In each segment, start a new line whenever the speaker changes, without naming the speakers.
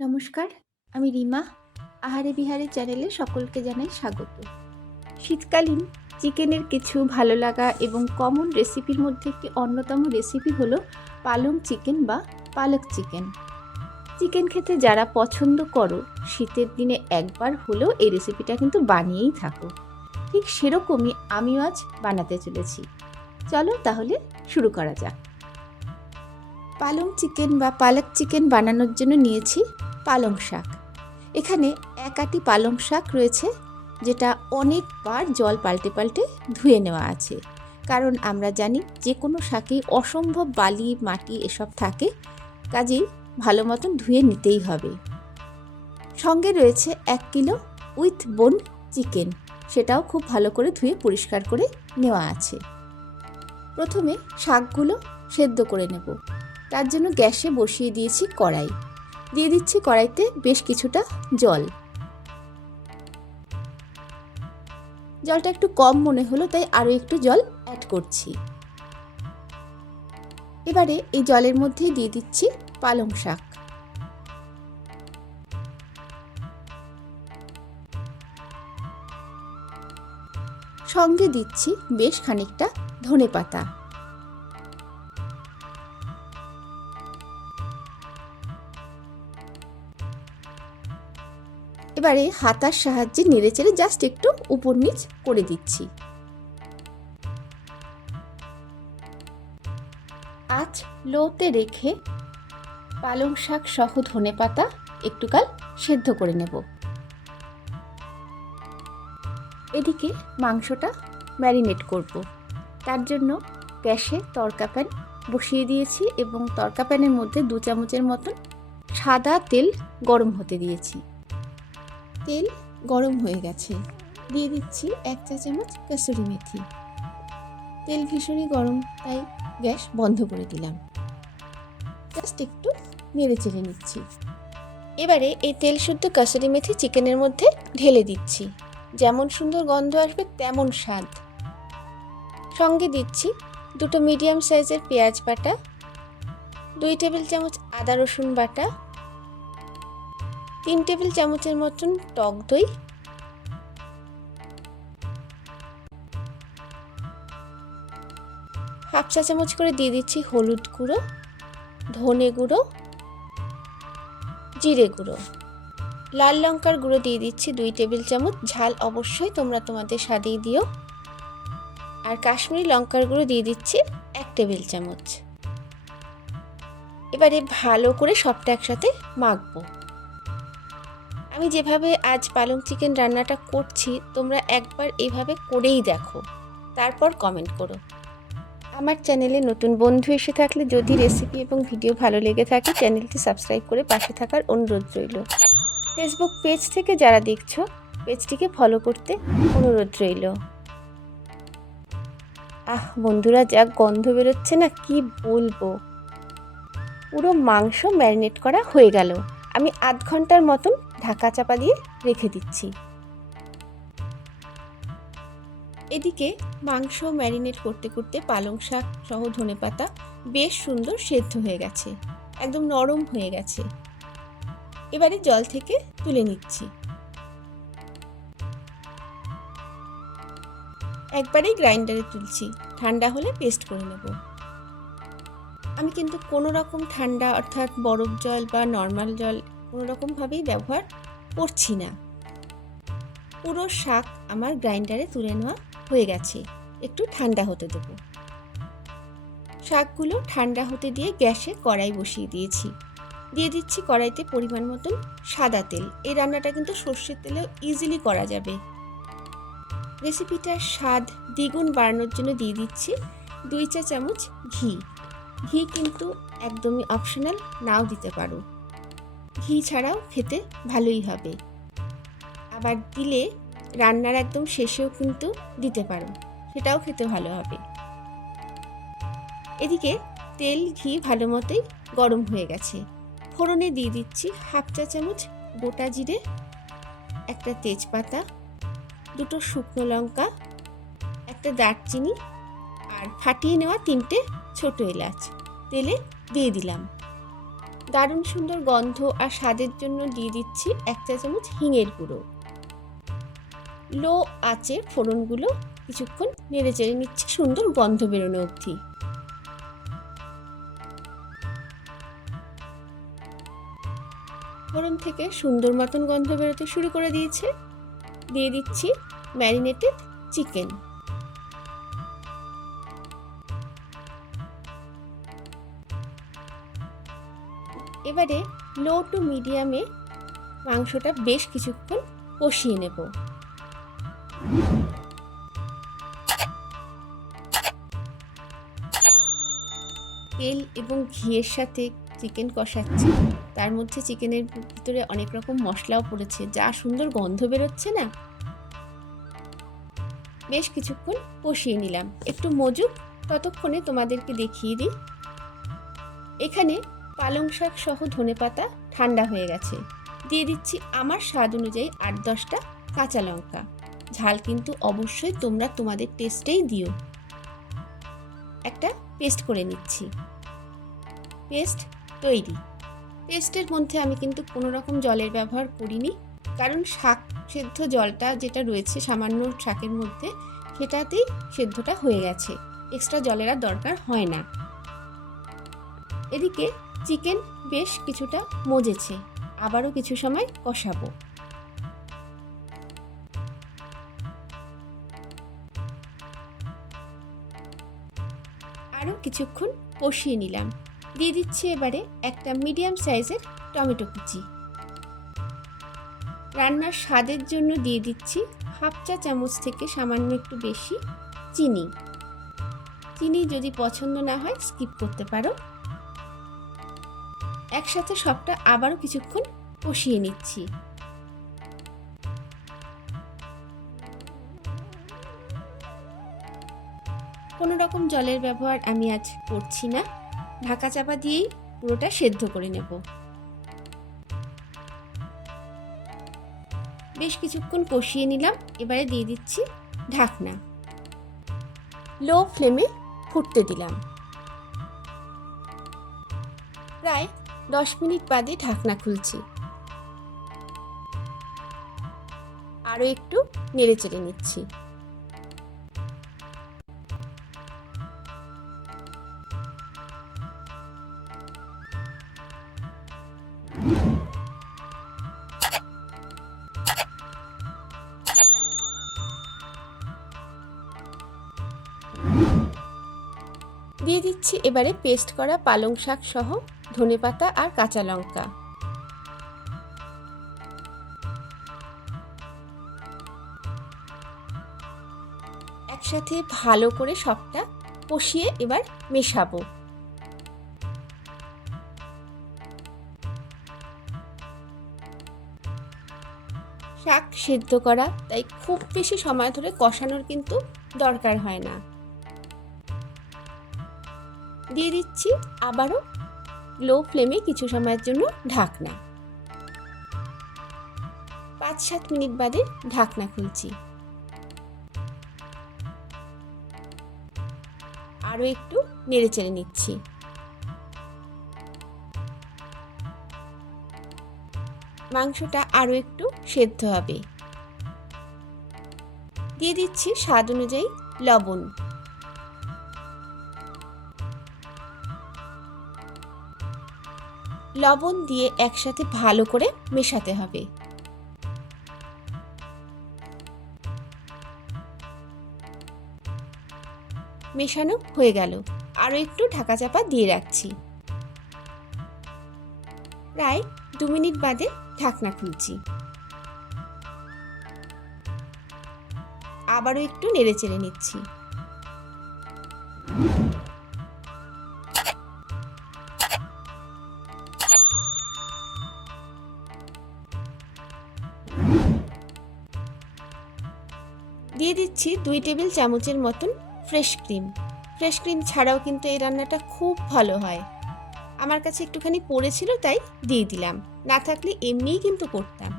নমস্কার, আমি রিমা। আহারে বিহারে চ্যানেলে সকলকে জানাই স্বাগত। শীতকালীন চিকেনের কিছু ভালো লাগা এবং কমন রেসিপির মধ্যে একটি অন্যতম রেসিপি হলো পালং চিকেন বা পালক চিকেন। চিকেন খেতে যারা পছন্দ করো, শীতের দিনে একবার হলেও এই রেসিপিটা কিন্তু বানিয়েই থাকো। ঠিক সেরকমই আমিও আজ বানাতে চলেছি। চলো তাহলে শুরু করা যাক। পালং চিকেন বা পালক চিকেন বানানোর জন্য নিয়েছি পালং শাক। এখানে এক আটি পালং শাক রয়েছে, যেটা অনেকবার জল পাল্টে পাল্টে ধুয়ে নেওয়া আছে। কারণ আমরা জানি যে কোনো শাকেই অসম্ভব বালি, মাটি এসব থাকে, কাজেই ভালো মতন ধুয়ে নিতেই হবে। সঙ্গে রয়েছে এক কিলো উইথ বোন চিকেন, সেটাও খুব ভালো করে ধুয়ে পরিষ্কার করে নেওয়া আছে। প্রথমে শাকগুলো সেদ্ধ করে নেব। তার জন্য গ্যাসে বসিয়ে দিয়েছি কড়াই। দিয়ে দিচ্ছি কড়াইতে বেশ কিছুটা জল। জলটা একটু কম মনে হলো, তাই আরও একটু জল অ্যাড করছি। এবারে এই জলের মধ্যেই দিয়ে দিচ্ছি পালং শাক। সঙ্গে দিচ্ছি বেশ খানিকটা ধনে পাতা এবারে হাতার সাহায্যে নেড়েচেড়ে জাস্ট একটু উপর নিচ করে দিচ্ছি। আজ লোতে রেখে পালং শাক সহ ধনে পাতা একটুকাল সেদ্ধ করে নেব। এদিকে মাংসটা ম্যারিনেট করব। তার জন্য গ্যাসে তরকা প্যান বসিয়ে দিয়েছি এবং তরকা প্যানের মধ্যে দু চামচের মতন সাদা তেল গরম হতে দিয়েছি। তেল গরম হয়ে গেছে। দিয়ে দিচ্ছি এক চা চামচ কাসুরি মেথি। তেল ভীষণই গরম, তাই গ্যাস বন্ধ করে দিলাম। জাস্ট একটু নেড়ে চেড়ে নিচ্ছি। এবারে এই তেল শুদ্ধ কাসুরি মেথি চিকেনের মধ্যে ঢেলে দিচ্ছি। যেমন সুন্দর গন্ধ আসবে, তেমন স্বাদ। সঙ্গে দিচ্ছি দুটো মিডিয়াম সাইজের পেঁয়াজ বাটা, দুই টেবিল চামচ আদা রসুন বাটা তিন টেবিল চামচের মতন টক দই। হাফ চা চামচ করে দিয়ে দিচ্ছি হলুদ গুঁড়ো, ধনে গুঁড়ো, জিরে গুঁড়ো। লাল লঙ্কার গুঁড়ো দিয়ে দিচ্ছি দুই টেবিল চামচ, ঝাল অবশ্যই তোমরা তোমাদের স্বাদেই দিও। আর কাশ্মীরি লঙ্কার গুঁড়ো দিয়ে দিচ্ছি এক টেবিল চামচ। এবারে ভালো করে সবটা একসাথে মাখবো। আমি যেভাবে আজ পালং চিকেন রান্নাটা করছি, তোমরা একবার এইভাবে করেই দেখো। তারপর কমেন্ট করো। আমার চ্যানেলে নতুন বন্ধু এসে থাকলে যদি রেসিপি এবং ভিডিও ভালো লেগে থাকে, চ্যানেলটি সাবস্ক্রাইব করে পাশে থাকার অনুরোধ রইল। ফেসবুক পেজ থেকে যারা দেখছ পেজটিকে ফলো করতে অনুরোধ রইল। আহ, বন্ধুরা, যা গন্ধ বেরোচ্ছে না, কি বলব? পুরো মাংস ম্যারিনেট করা হয়ে গেল। আমি আধ ঘণ্টার মতন ঢাকা চাপা দিয়ে রেখে দিচ্ছি। এদিকে মাংস ম্যারিনেট করতে করতে পালং শাক সহ ধনে পাতা বেশ সুন্দর সেদ্ধ হয়ে গেছে, একদম নরম হয়ে গেছে। এবারে জল থেকে তুলে নিচ্ছি। একবারেই গ্রাইন্ডারে তুলছি, ঠান্ডা হলে পেস্ট করে নেব। আমি কিন্তু কোনো রকম ঠান্ডা অর্থাৎ বরফ জল বা নর্মাল জল কোনো রকমভাবেই ব্যবহার করছি না। পুরো শাক আমার গ্রাইন্ডারে তুলে নেওয়া হয়ে গেছে। একটু ঠান্ডা হতে দেবো। শাকগুলো ঠান্ডা হতে দিয়ে গ্যাসে কড়াই বসিয়ে দিয়েছি। দিয়ে দিচ্ছি কড়াইতে পরিমাণ মতন সাদা তেল। এই রান্নাটা কিন্তু সর্ষের তেলেও ইজিলি করা যাবে। রেসিপিটার স্বাদ দ্বিগুণ বাড়ানোর জন্য দিয়ে দিচ্ছি দুই চা চামচ ঘি। ঘি কিন্তু একদমই অপশনাল নাও দিতে পারো। ঘি ছাড়াও খেতে ভালোই হবে। আবার দিলে রান্নার একদম শেষেও কিন্তু দিতে পারো, সেটাও খেতে ভালো হবে। এদিকে তেল, ঘি ভালো মতোই গরম হয়ে গেছে। ফোড়নে দিয়ে দিচ্ছি হাফ চা চামচ গোটা জিরে, একটা তেজপাতা, দুটো শুকনো লঙ্কা, একটা দারচিনি আর ফাটিয়ে নেওয়া তিনটে ছোট এলাচ। তেলে দিয়ে দিলাম। দারুণ সুন্দর গন্ধ আর স্বাদের জন্য দিয়ে দিচ্ছি এক চা চামচ হিঙের গুঁড়ো। লো আঁচে ফোড়নগুলো কিছুক্ষণ নেড়ে চেড়ে নিচ্ছি সুন্দর গন্ধ বেরোনো অবধি। ফোড়ন থেকে সুন্দর মতন গন্ধ বেরোতে শুরু করে দিয়েছে। দিয়ে দিচ্ছি ম্যারিনেটেড চিকেন। এবারে লো টু মিডিয়ামে মাংসটা বেশ কিছুক্ষণ কষিয়ে নেব। তেল এবং ঘিয়ের সাথে চিকেন কষাচ্ছি। তার মধ্যে চিকেনের ভিতরে অনেক রকম মশলাও পড়েছে। যা সুন্দর গন্ধ বেরোচ্ছে না? বেশ কিছুক্ষণ কষিয়ে নিলাম। একটু মজুক, ততক্ষণে তোমাদেরকে দেখিয়ে দিই। এখানে পালং শাক সহ ধনে পাতা ঠান্ডা হয়ে গেছে। দিয়ে দিচ্ছি আমার স্বাদ অনুযায়ী আট দশটা কাঁচা লঙ্কা। ঝাল কিন্তু অবশ্যই তোমরা তোমাদের টেস্টেই দিও। একটা পেস্ট করে নিচ্ছি। পেস্ট তৈরি। পেস্টের মধ্যে আমি কিন্তু কোনো রকম জলের ব্যবহার করিনি, কারণ শাক সেদ্ধ জলটা যেটা রয়েছে সামান্য শাকের মধ্যে, সেটাতেই সেদ্ধটা হয়ে গেছে। এক্সট্রা জলের আর দরকার হয় না। এদিকে চিকেন বেশ কিছুটা মজেছে। আবারও কিছু সময় কষাবো। আরও কিছুক্ষণ কষিয়ে নিলাম। দিয়ে দিচ্ছি এবারে একটা মিডিয়াম সাইজের টমেটো কুচি। রান্নার স্বাদের জন্য দিয়ে দিচ্ছি হাফ চা চামচ থেকে সামান্য একটু বেশি চিনি। চিনি যদি পছন্দ না হয়, স্কিপ করতে পারো। একসাথে সবটা আবারও কিছুক্ষণ কষিয়ে নিচ্ছি। কোনো রকম জলের ব্যবহার আমি আজ করছি না। ঢাকা চাপা দিয়েই পুরোটা সেদ্ধ করে নেব। বেশ কিছুক্ষণ কষিয়ে নিলাম, এবারে দিয়ে দিচ্ছি ঢাকনা। লো ফ্লেমে ফুটতে দিলাম। প্রায় দশ মিনিট বাদে ঢাকনা খুলছি। আরও একটু নেড়ে চেড়ে নিচ্ছি। দিয়ে দিচ্ছি এবারে পেস্ট করা পালং শাক সহ ধনেপাতা আর কাঁচা লঙ্কা। একসাথে ভালো করে সবটা কষিয়ে এবার মেশাবো। শাক সেদ্ধ করা, তাই খুব বেশি সময় ধরে কষানোর কিন্তু দরকার হয় না। দিয়ে দিচ্ছি আবারও লো ফ্লেমে কিছু সময়ের জন্য ঢাকনা। পাঁচ সাত মিনিট বাদে ঢাকনা খুলছি। আরও একটু নেড়ে চেড়ে নিচ্ছি। মাংসটা আরও একটু সেদ্ধ হবে। দিয়ে দিচ্ছি স্বাদ অনুযায়ী লবণ। লবণ দিয়ে একসাথে ভালো করে মেশাতে হবে। মেশানো হয়ে গেল। আরও একটু ঢাকা চাপা দিয়ে রাখছি। প্রায় দু মিনিট বাদে ঢাকনা খুলছি। আবারও একটু নেড়ে চেড়ে নিচ্ছি। দিচ্ছি দুই টেবিল চামচের মতন ফ্রেশ ক্রিম। ফ্রেশ ক্রিম ছাড়াও কিন্তু এই রান্নাটা খুব ভালো হয়। আমার কাছে একটুখানি পড়েছিল তাই দিয়ে দিলাম। না থাকলে এমনিই কিন্তু করতাম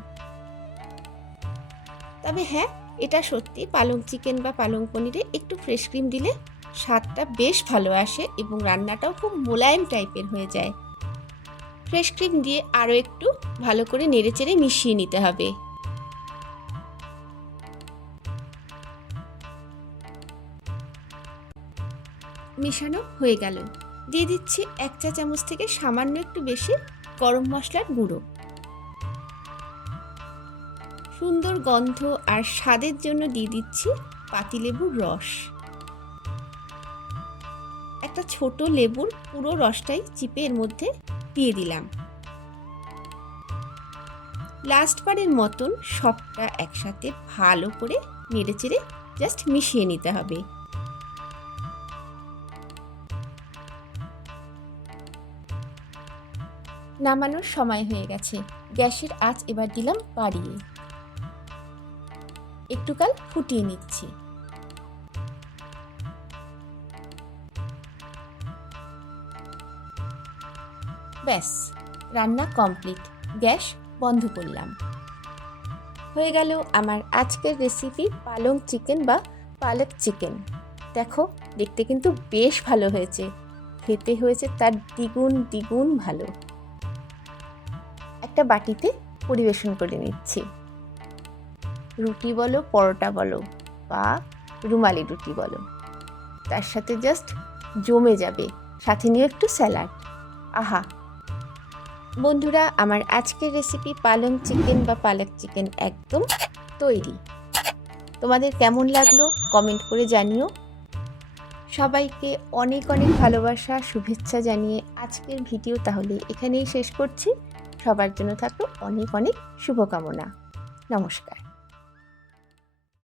তবে হ্যাঁ এটা সত্যি পালং চিকেন বা পালং পনিরে একটু ফ্রেশ ক্রিম দিলে স্বাদটা বেশ ভালো আসে এবং রান্নাটাও খুব মোলায়েম টাইপের হয়ে যায়। ফ্রেশ ক্রিম দিয়ে আরও একটু ভালো করে নেড়েচেড়ে মিশিয়ে নিতে হবে। মেশানো হয়ে গেল। দিয়ে দিচ্ছি এক চা চামচ থেকে সামান্য একটু বেশি গরম মশলার গুঁড়ো। সুন্দর গন্ধ আর স্বাদের জন্য দিয়ে দিচ্ছি পাতিলেবুর রস। একটা ছোট লেবুর পুরো রসটাই চিপে এর মধ্যে দিয়ে দিলাম। লাস্ট বারের মতন সবটা একসাথে ভালো করে নেড়ে চেড়ে জাস্ট মিশিয়ে নিতে হবে। নামানোর সময় হয়ে গেছে। গ্যাসের আঁচ এবার দিলাম বাড়িয়ে। একটুকাল ফুটিয়ে নিচ্ছি। ব্যাস, রান্না কমপ্লিট। গ্যাস বন্ধ করলাম। হয়ে গেল আমার আজকের রেসিপি পালং চিকেন বা পালক চিকেন। দেখো, দেখতে কিন্তু বেশ ভালো হয়েছে। খেতে হয়েছে তার দ্বিগুণ দ্বিগুণ ভালো। একটা বাটিতে পরিবেশন করে নিচ্ছি। রুটি বলো, পরোটা বলো বা রুমালি রুটি বলো। তার সাথে জাস্ট জমে যাবে, সাথে নিয়ে একটু স্যালাড। আহা! বন্ধুরা, আমার আজকের রেসিপি পালং চিকেন বা পালক চিকেন একদম তৈরি। তোমাদের কেমন লাগল কমেন্ট করে জানিও। সবাইকে অনেক অনেক ভালোবাসা, শুভেচ্ছা জানিয়ে আজকের ভিডিও তাহলে এখানেই শেষ করছি। সবার জন্য থাকল অনেক অনেক শুভকামনা। নমস্কার।